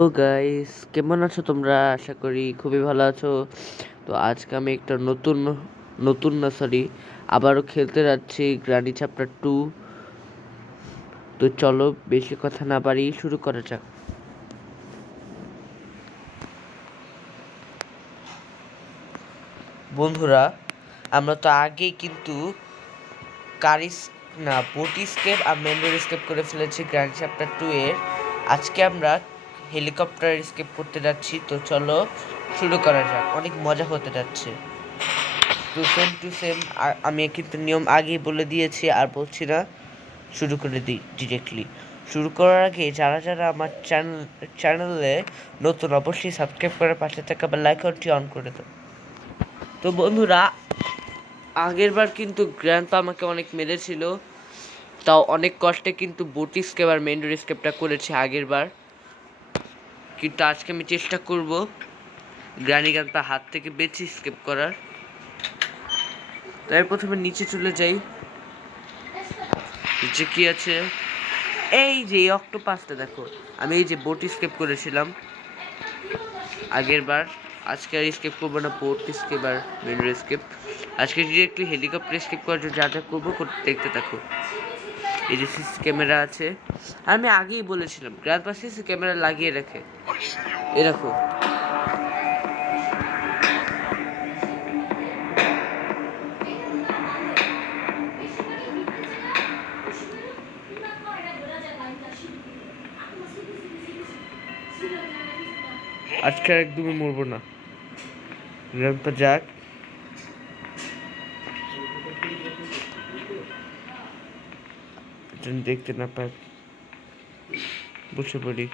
Hello guys, কেমন আছো তোমরা? আশা করি খুবই ভালো আছো। তো আজকে আমি একটা নতুন নতুন না সরি আবারও খেলতে যাচ্ছি গ্রানি চ্যাপ্টার 2। তো চলো বেশি কথা না বাড়িয়ে শুরু করা যাক। বন্ধুরা, আমরা তো আগেই কিন্তু কারিস না বোট স্কেপ আর মেন্ডোর স্কেপ করে ফেলেছি গ্রানি চ্যাপ্টার 2 এর। আজকে আমরা হেলিকপ্টার স্কেপ করতে যাচ্ছি। তো চলো শুরু করা যাক, অনেক মজা হতে যাচ্ছে। টু সেম আমি কিন্তু নিয়ম আগেই বলে দিয়েছি, আর বলছি না, শুরু করে দিই ডিরেক্টলি। শুরু করার আগে যারা যারা আমার চ্যানেলে নতুন অবশ্যই সাবস্ক্রাইব করার পাশে থাকা বা লাইক আইকনটি অন করে দাও। তো বন্ধুরা, আগের বার কিন্তু গ্র্যান্ডপা আমাকে অনেক মেরেছিল, তাও অনেক কষ্টে কিন্তু বোট স্কেপ আর মেন্ডোর স্কেপটা করেছি আগের বার। কিন্তু আজকে আমি চেষ্টা করব গ্রানি গ্র্যান্ডপা হাত থেকে বেঁচে স্কেপ করার। তাই প্রথমে নিচে চলে যাই। নিচে কি আছে? এই যে এই অক্টোপাসটা দেখো। আমি এই যে বোট স্কেপ করেছিলাম আগের বার। আজকে আর স্কেপ করবো না বোট স্কেপ আর মেন্ডোর স্কেপ। আজকে ডিরেক্টলি হেলিকপ্টার স্কেপ করার জন্য যা যা করবো দেখতে থাকো। এই যে সিসি ক্যামেরা আছে, আমি আগেই বলেছিলাম গ্র্যান্ডপা সিসি ক্যামেরা লাগিয়ে রাখে। এ দেখো, আজকে আর একদমই মরবো না। গ্র্যান্ডপা যাক। দেখতে না পাই, বসে পড়ি।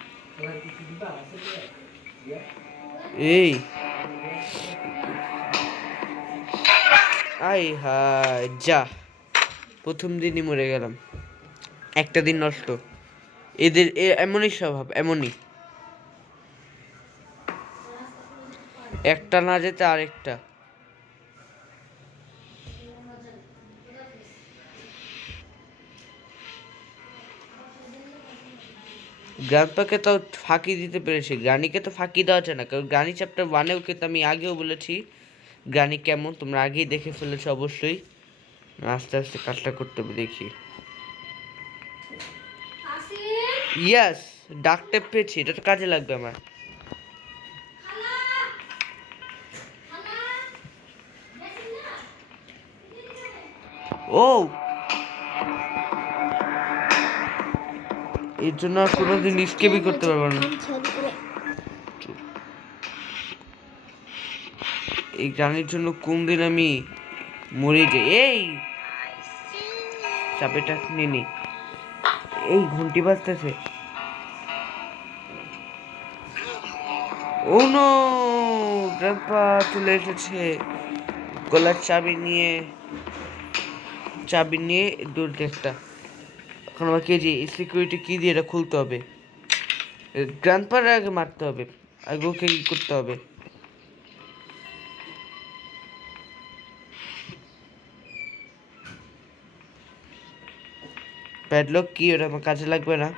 এই আই হায় যা, প্রথম দিনই মরে গেলাম। একটা দিন নষ্ট। এদের এমনই স্বভাব, এমনই। একটা না যেতে আরেকটা। গ্র্যান্ডপাকে তো ফাঁকি দিতে পেরেছি, গ্রানিকে তো ফাঁকি দেওয়া যায় না, কারণ গ্রানি চ্যাপ্টার 1-এও কিন্তু আমি আগেও বলেছি গ্রানি কেমন, তোমরা আগেই দেখে ফেলেছো অবশ্যই। আস্তে আস্তে কাজটা করতে হবে, দেখি। ইয়াস, ডাক টেপ পেয়েছি, এটা তো কাজে লাগবে আমার। ও, এর জন্য আর কোনোদিন স্কেপই করতে পারবো না। এই গ্রানির জন্য কোন দিন আমি মরে যাই। এই চাবিটা নিয়ে নি। এই ঘন্টি বাজতেছে। ও নো, গ্র্যান্ডপা চলে এসেছে গলার চাবি নিয়ে দৌড় একটা। এখন আমাকে যে সিকিউরিটি কি দিয়ে এটা খুলতে হবে। গ্র্যান্ডপার আগে মারতে হবে, আগে ওকে কি করতে হবে। প্যাডলক কি, ওটা আমার কাজে লাগবে না।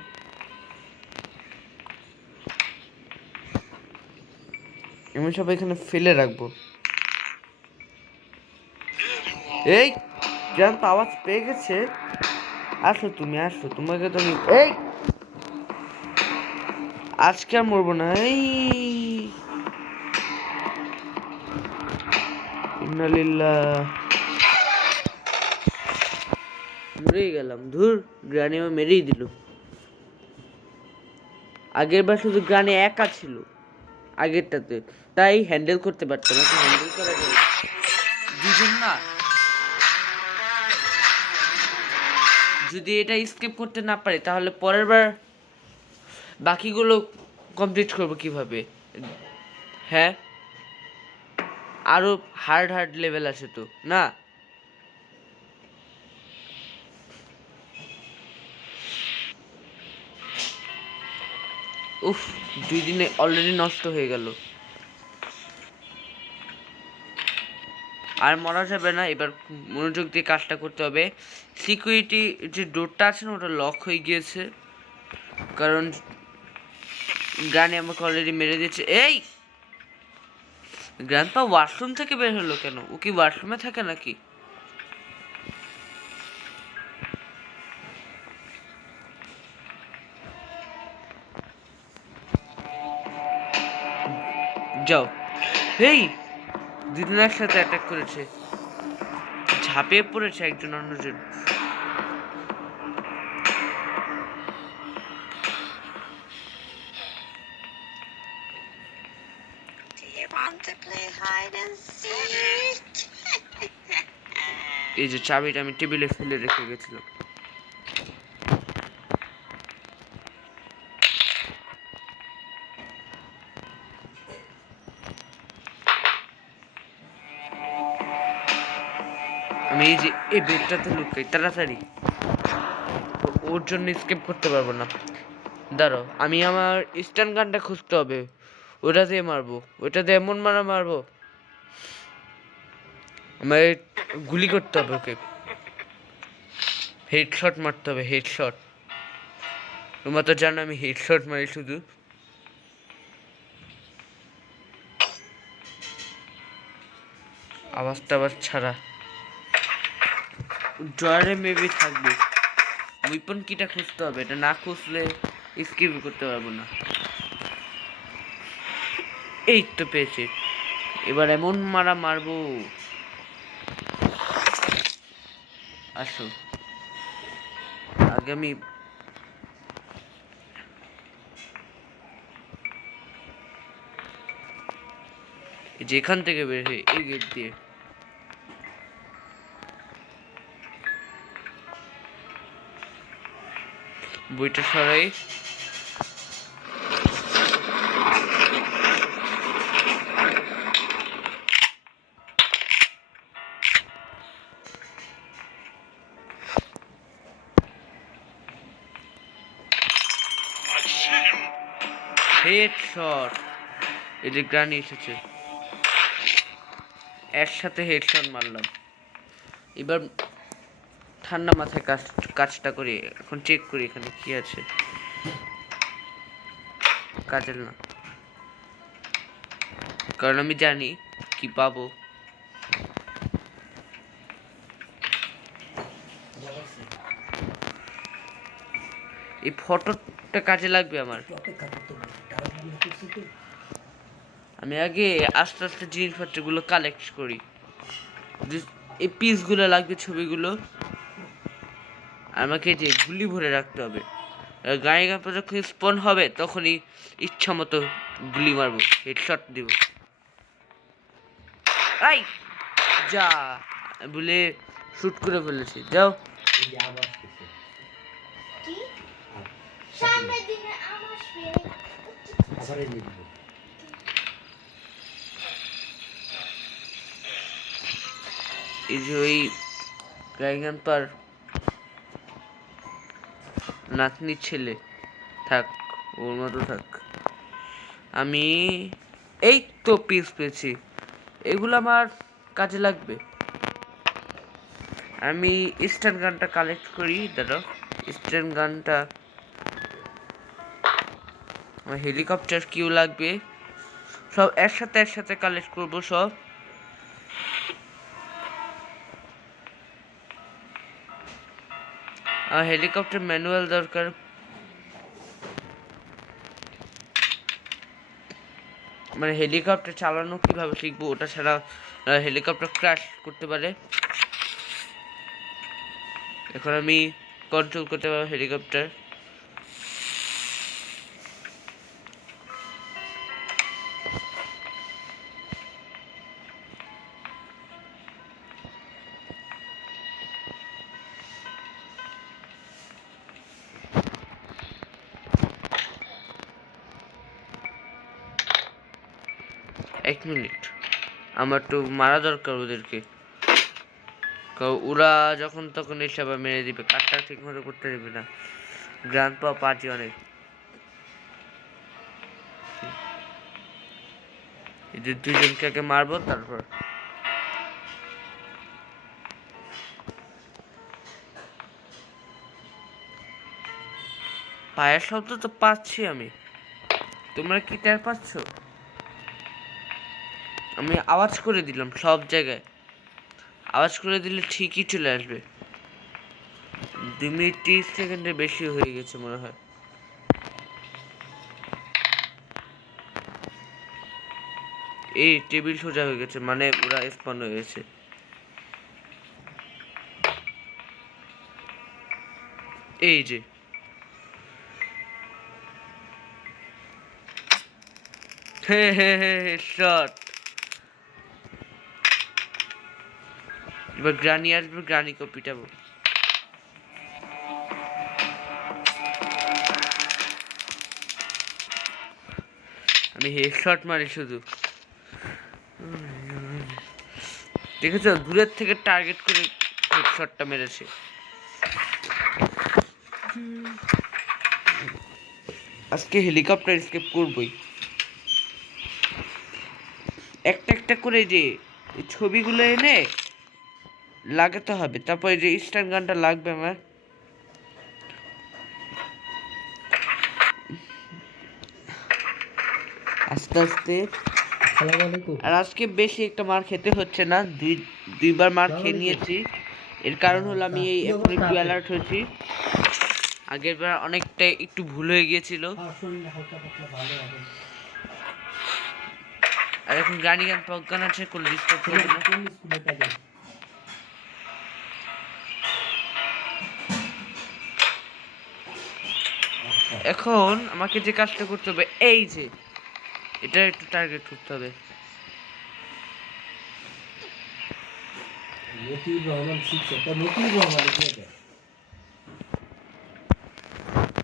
আমি সব এখানে ফেলে রাখবো। এই গ্র্যান্ডপা আওয়াজ পেয়ে গেছে। আসো তুমি, আসো, তোমাকে তো আমি এই আজকে আর মরবো না। এই ইন্নালিল্লাহ, মরেই গেলাম। ধুর, গ্রানি আমার মেরেই দিল। আগের বার শুধু গ্রানি একা ছিল আগেরটাতে, তাই হ্যান্ডেল করতে পারতাম, এখন হ্যান্ডেল করা যায় দুজন না। যদি এটা স্কিপ করতে না পারি তাহলে পরের বার বাকিগুলো কমপ্লিট করবো কিভাবে? হ্যাঁ, আরো হার্ড হার্ড লেভেল আছে তো না। উফ, 2 দিনে অলরেডি নষ্ট হয়ে গেল। আর মরা যাবে না, এবার মনোযোগ দিয়ে কাজটা করতে হবে। সিকিউরিটি যে ডোরটা আছে না, ওটা লক হয়ে গিয়েছে, কারণ গ্রানি আমাকে অলরেডি মেরে দিয়েছে। এই গ্র্যান্ডপা ওয়াশরুম থেকে বের হলো কেন? ও কি ওয়াশরুমে থাকে নাকি? যাও। এই দুজন একসাথে অ্যাটাক করেছে, ঝাঁপিয়ে পড়েছে একজন অন্যজন। এই যে চাবিটা আমি টেবিলে ফেলে রেখে গেছিলাম। আমি এই যে এই বেডটাতে লুকাই তাড়াতাড়ি, ওর জন্য স্কেপ করতে পারবো না। দাঁড়াও, আমি আমার স্ট্যান্ড গানটা খুঁজতে হবে, ওটা দিয়ে মারবো, ওটা দিয়ে এমন মারবো। আমার গুলি করতে হবে ওকে, হেডশট মারতে হবে, হেডশট। তোমরা তো জানো আমি হেডশট মারি শুধু। আওয়াজ ছাড়া ড্রয়ারে মেবি থাকবে। উইপন কিটা খুঁজতে হবে, এটা না খুঁজলে স্কিপ করতে পারবো না। এই তো পেয়েছি, এবার এমন মারবো। আসো, আগে আমি যেখান থেকে বের হয়ে এই গেট দিয়ে। বইটা সরাই। হেডশট। এই যে গ্রানি এসেছে, একসাথে হেডশট মারলাম। এবার ঠান্ডা মাথায় কাজটা করি, এখন চেক করি এখানে কি আছে। কাজের না, কারণ আমি জানি কি পাবো। এই ফটোটা কাজে লাগবে আমার। আমি আগে আস্তে আস্তে জিনিসপত্রগুলো কালেক্ট করি। এই পিসগুলো লাগবে, ছবিগুলো আমাকে যে গুলি ভরে রাখতে হবে। গায়ে গায়ে যখন স্পন হবে তখনই ইচ্ছা মতো গুলি মারবো, হেডশট দিব। আই যা বলে শুট করে ফেলেছি। যাও, এই যে ওই ড্রাগন পার নাতনির ছেলে, থাক ওর মতো থাক। আমি এই তো পিস পেয়েছি, এগুলো আমার কাজে লাগবে। আমি স্ট্যান্ড গানটা কালেক্ট করি। দাঁড়াও, স্ট্যান্ড গানটা, আমার হেলিকপ্টার কিউ লাগবে, সব একসাথে কালেক্ট করবো সব। আমার হেলিকপ্টার ম্যানুয়াল দরকার, মানে হেলিকপ্টার চালানো কিভাবে শিখবো, ওটা ছাড়া হেলিকপ্টার ক্র্যাশ করতে পারে। এখন আমি কন্ট্রোল করতে পারবো হেলিকপ্টার। এক মিনিট, আমার তো মারা দরকার ওদেরকে, ওরা যখন তখন এসে আবার মেরে দিবে, কাজটা ঠিক মতো করতে দেবে না। গ্র্যান্ডপা পার্টি অনেক। এদের দুজনকে আগে মারবো, তারপর পায়ের শব্দ তো পাচ্ছি আমি। তোমরা কি টের পাচ্ছ? আমি আওয়াজ করে দিলাম সব জায়গায়, আওয়াজ করে দিলে ঠিকই চলে আসবে। 2 মিনিট 30 সেকেন্ডের বেশি হয়ে গেছে মনে হয়। এই টেবিল সোজা হয়ে গেছে, মানে ওরা স্পন হয়ে গেছে। এই যে শট। এবার গ্রানি আসবে, গ্রানিকে পিটাবো। আমি হেডশট মারি শুধু, দেখেছো? দূরের থেকে টার্গেট করে হেডশটটা মেরেছে। আজকে হেলিকপ্টার স্কেপ করবই, একটা একটা করে যে ছবিগুলো এনে লাগাতে হবে, তারপরে যে স্ট্যান্ড গানটা লাগবে আমার। আস্তে আস্তে। আর আজকে বেশি একটা মার খেতে হচ্ছে না, দুইবার মার খেয়ে নিয়েছি। এর কারণ হলো আমি এখন একটু অ্যালার্ট হয়েছি। আগের বার অনেকটা একটু ভুল হয়ে গিয়েছিল। আর এখন গানি গান প্রজ্ঞান আছে, কোনো ডিস্টার্ব করবে না। এখন আমাকে যে কাজটা করতে হবে, এই যে এটা একটু টার্গেট করতে হবে।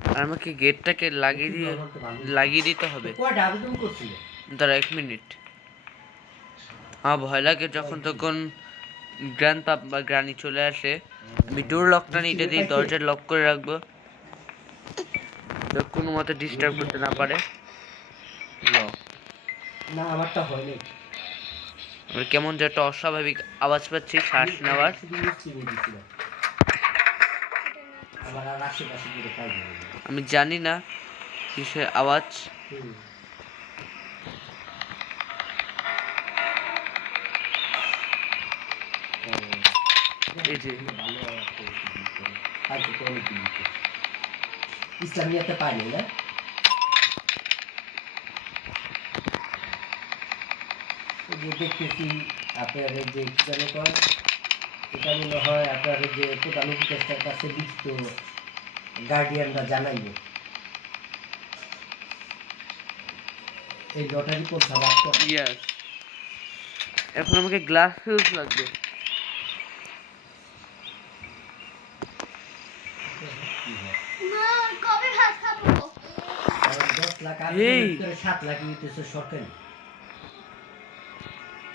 আর আমাকে গেটটাকে লাগিয়ে দিতে হবে। দাঁড়া 1 মিনিট। আমার ভয় লাগে যখন তখন গ্র্যান্ডপা বা গ্রানি চলে আসে। আমি ডোর লকটা নিয়ে এটা দিয়ে দরজা লক করে রাখবো, কোনো মতে ডিস্টার্ব করতে না পারে। না আমারটা হয়নি। আমি কেমন যে একটা অস্বাভাবিক আওয়াজ পাচ্ছি শ্বাস নেওয়ার। আমি জানি না কিসের আওয়াজ। এই যে ইসলামিয়াতে পাইনি না। দেখতেছি আপনাদের যে কি জানো কয়, এটা মনে হয় আপনাদের যে প্রধান উপদেষ্টার কাছে লিখিত গার্ডিয়ানরা জানাইবে এই লটারি পরীক্ষা বাদ করে। এখন আমাকে গ্লাস ফিউজ লাগবে।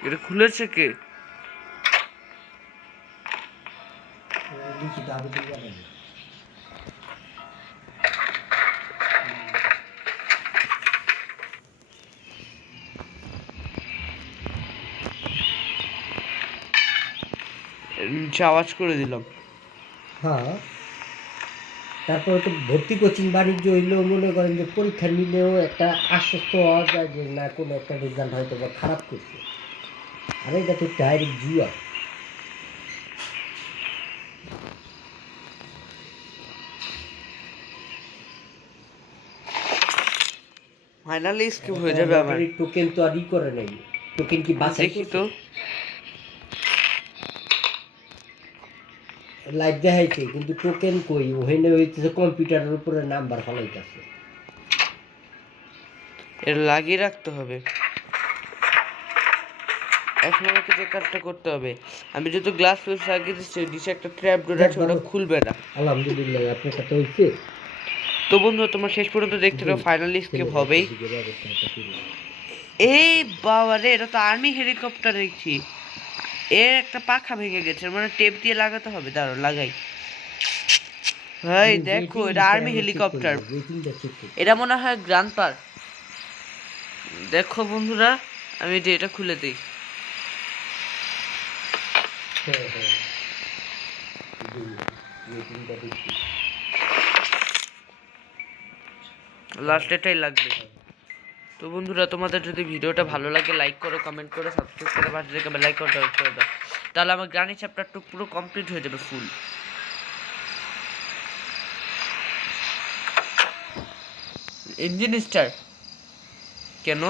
এটা খুলেছে কে? লিখিত আবেদন জানাইবে। আওয়াজ করে দিলাম। হ্যাঁ, তারপরে তো ভর্তি কোচিং বাণিজ্য হইলেও মনে করেন যে পরীক্ষা নিলেও একটা আশ্বস্ত হওয়া যায় যে না কোনো একটা রেজাল্ট হয়তো বা খারাপ করছে। আর এটা তো ডাইরেক্ট জুয়া। ফাইনালি স্কিপ হয়ে যাবে আমার। টোকেন তো আর ই করে নাই, টোকেন কি বাছাই দেখি তো। লাইভ দেখাইছে কিন্তু টোকেন কই, ওখানে হইতেছে কম্পিউটারের উপরে নাম্বার ফলাইতেছে। এর লাগিয়ে রাখতে হবে। এখন আমাকে যে কাজটা করতে হবে, আমি যত গ্লাস ফিউজ লাগিয়ে দিচ্ছি নিচে একটা ট্র্যাপ ডোর আছে, ওটা খুলবে না। আলহামদুলিল্লাহ আপনার কথা হইছে। তো বন্ধু তোমরা শেষ পর্যন্ত দেখতে পারো, ফাইনালি স্কিপ হবেই। এই বাবা রে, এটা তো আর্মি হেলিকপ্টার দেখছি। এর একটা পাখা ভেঙে গেছে, মানে টেপ দিয়ে লাগাতে হবে। দাঁড়াও লাগাই। ভাই দেখো, এটা আর্মি হেলিকপ্টার। এটা মনে হয় গ্রান্ডপার। দেখো বন্ধুরা, আমি এটা খুলে দিই। লাস্ট এটাই লাগবে। বন্ধুরা, তোমাদের যদি ভিডিওটা ভালো লাগে লাইক করো, কমেন্ট করো, সাবস্ক্রাইব করে পাশে থেকে বেল আইকনটা অন করে দাও, তাহলে আমার গ্রানি চ্যাপ্টার 2 পুরো কমপ্লিট হয়ে যাবে ফুল। ইঞ্জিন স্টার কেন?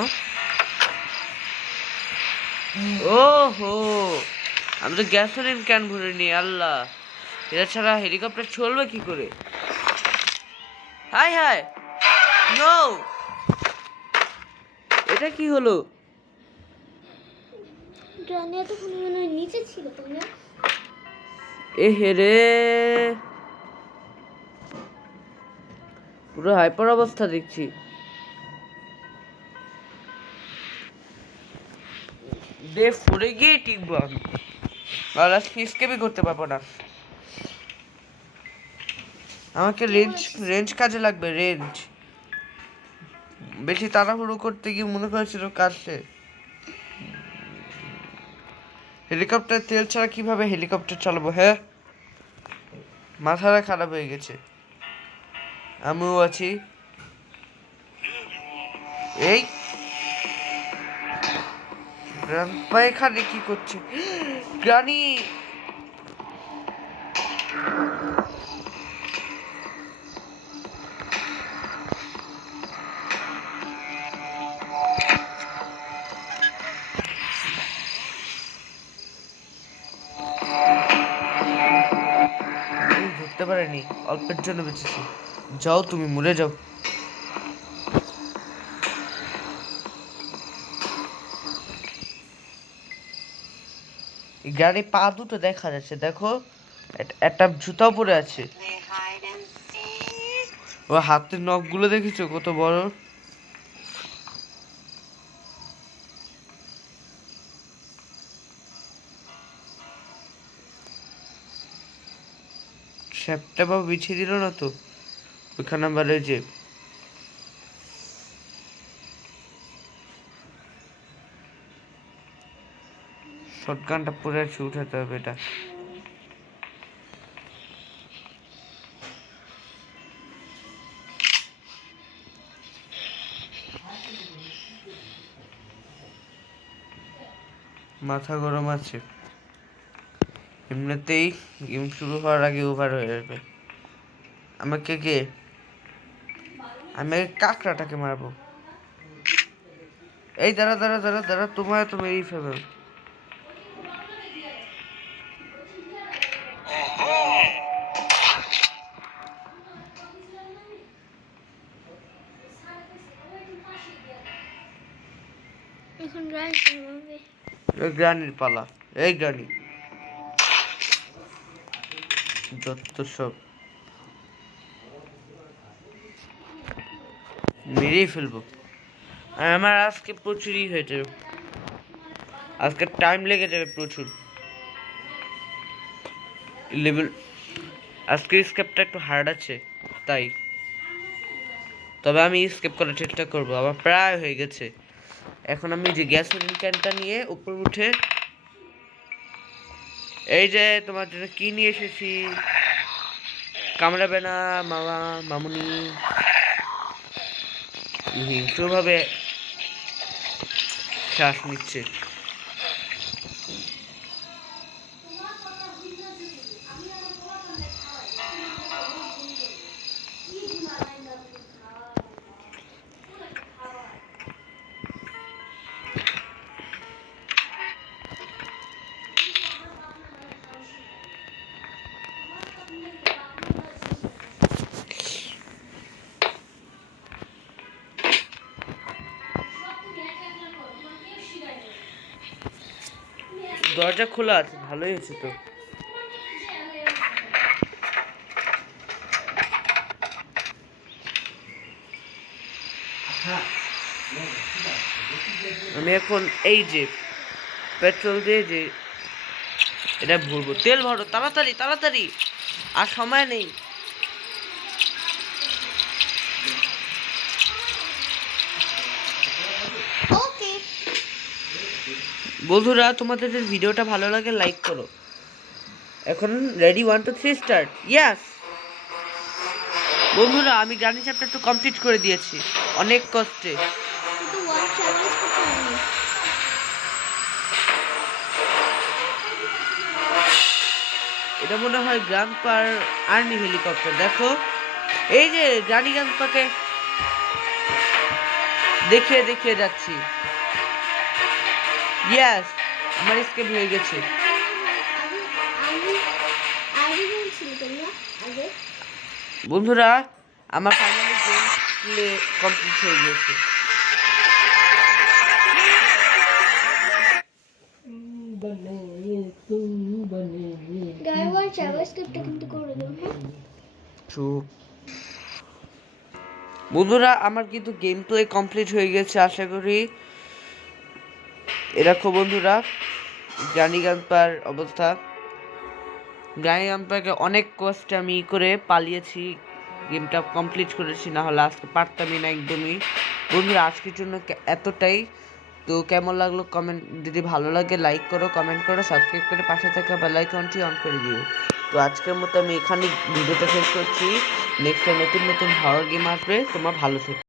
ও হো, আমি তো গ্যাসোলিন ক্যান ভরিনি। আল্লাহ, এটা ছাড়া হেলিকপ্টার চলবে কি করে? হাই হাই, নো, এটা কি হলো? গ্রানি তো মনে হয় নিচে ছিল তোমরা। এ হেরে, পুরো হাইপার অবস্থা দেখছি। ডে 4-এ গিয়ে টিকবো আমি, আর আজকে স্কেপই করতে পারবো না। আমাকে রেঞ্জ কাজে লাগবে, রেঞ্জ। বেশি তাড়াহুড়ো করতে গিয়ে মনে করেছিল কাজ শেষ। হেলিকপ্টার তেল ছাড়া কিভাবে হেলিকপ্টার চালাবো? হ্যাঁ, মাথাটা খারাপ হয়ে গেছে। আমিও আছি। এই গ্রান্ডপা এখানে কি করছে? গ্রানি, ধরতে পারেনি, অল্পের জন্য বেঁচেছি। যাও, তুমি মরে যাও। গাড়ি পা দুটো দেখা যাচ্ছে, দেখো, একটা জুতাও পরে আছে। ও হাতের নখগুলো দেখেছো কত বড়? স্যাপটা বা বিছিয়ে দিল না তো ওইখানে আবার এই যে শটগানটা পরে আছে, উঠাতে হবে এটা। মাথা গরম আছে, এমনিতেই গেম শুরু হওয়ার আগে ওভার হয়ে যাবে। আমাকে কে, আমি আগে কাঁকড়াটাকে মারবো। এই দাঁড়া দাঁড়া দাঁড়া দাঁড়া, তোমায় তো মেরেই ফেলবে। এখন গ্রানি হবে। এই গ্রানির পালা, এই গ্রানি যত সব মেরেই ফেলবো। আর আমার আজকে প্রচুরই হয়ে যাবে, আজকে টাইম লেগে যাবে প্রচুর। লেভেল আজকে স্কেপটা একটু হার্ড আছে তাই, তবে আমি স্কেপ করার চেষ্টা করবো। আমার প্রায় হয়ে গেছে। এখন আমি যে গ্যাসোলিন ক্যানটা নিয়ে উপরে উঠে, এই যে তোমার জন্য কি নিয়ে এসেছি, কামড়াবে না মামা মামুনি। হিংস্রভাবে শ্বাস নিচ্ছে। দরজা খোলা আছে, ভালোই হয়েছে তো। আমি এখন এই যে পেট্রোল দিয়ে যে এটা ভরবো, তেল ভরো তাড়াতাড়ি তাড়াতাড়ি, আর সময় নেই। ওকে বন্ধুরা, তোমাদের যদি ভিডিওটা ভালো লাগে লাইক করো। এখন রেডি, 1 2 3 স্টার্ট। ইয়াস বন্ধুরা, আমি গ্রানি চ্যাপ্টার 2 কমপ্লিট করে দিয়েছি অনেক কষ্টে। কিন্তু এটা মনে হয় গ্রান্ডপার আর্মি হেলিকপ্টার। দেখো এই যে গ্রানি গ্রান্ডপাকে দেখিয়ে দেখিয়ে যাচ্ছি। ইয়েস, আমার স্কেপ হয়ে গেছে। আগে আমি আগে বলছিলি তোমরা আগে বন্ধুরা আমার ফাইনালি গেম প্লে কমপ্লিট হয়ে গেছে। ড্রাইভার জাভাস্ক্রিপ্টটা কিন্তু করে দাও, হ্যাঁ? চুপ। বন্ধুরা আমার কিন্তু গেম প্লে কমপ্লিট হয়ে গেছে, আশা করি। এরকম বন্ধুরা গ্রানি গাম্পার অবস্থা। গ্রানি গাম্পারকে অনেক কষ্টে আমি করে পালিয়েছি, গেমটা কমপ্লিট করেছি, না হলে আজকে পারতামই না একদমই। বন্ধুরা আজকের জন্য এতটাই। তো কেমন লাগলো কমেন্ট, যদি ভালো লাগে লাইক করো, কমেন্ট করো, সাবস্ক্রাইব করে পাশে থাকা বেল আইকনটি অন করে দিও। তো আজকের মতো আমি এখানে ভিডিওটা শেষ করছি। নেক্সট নতুন নতুন হরর গেম আসবে, তোমরা ভালো থেকো।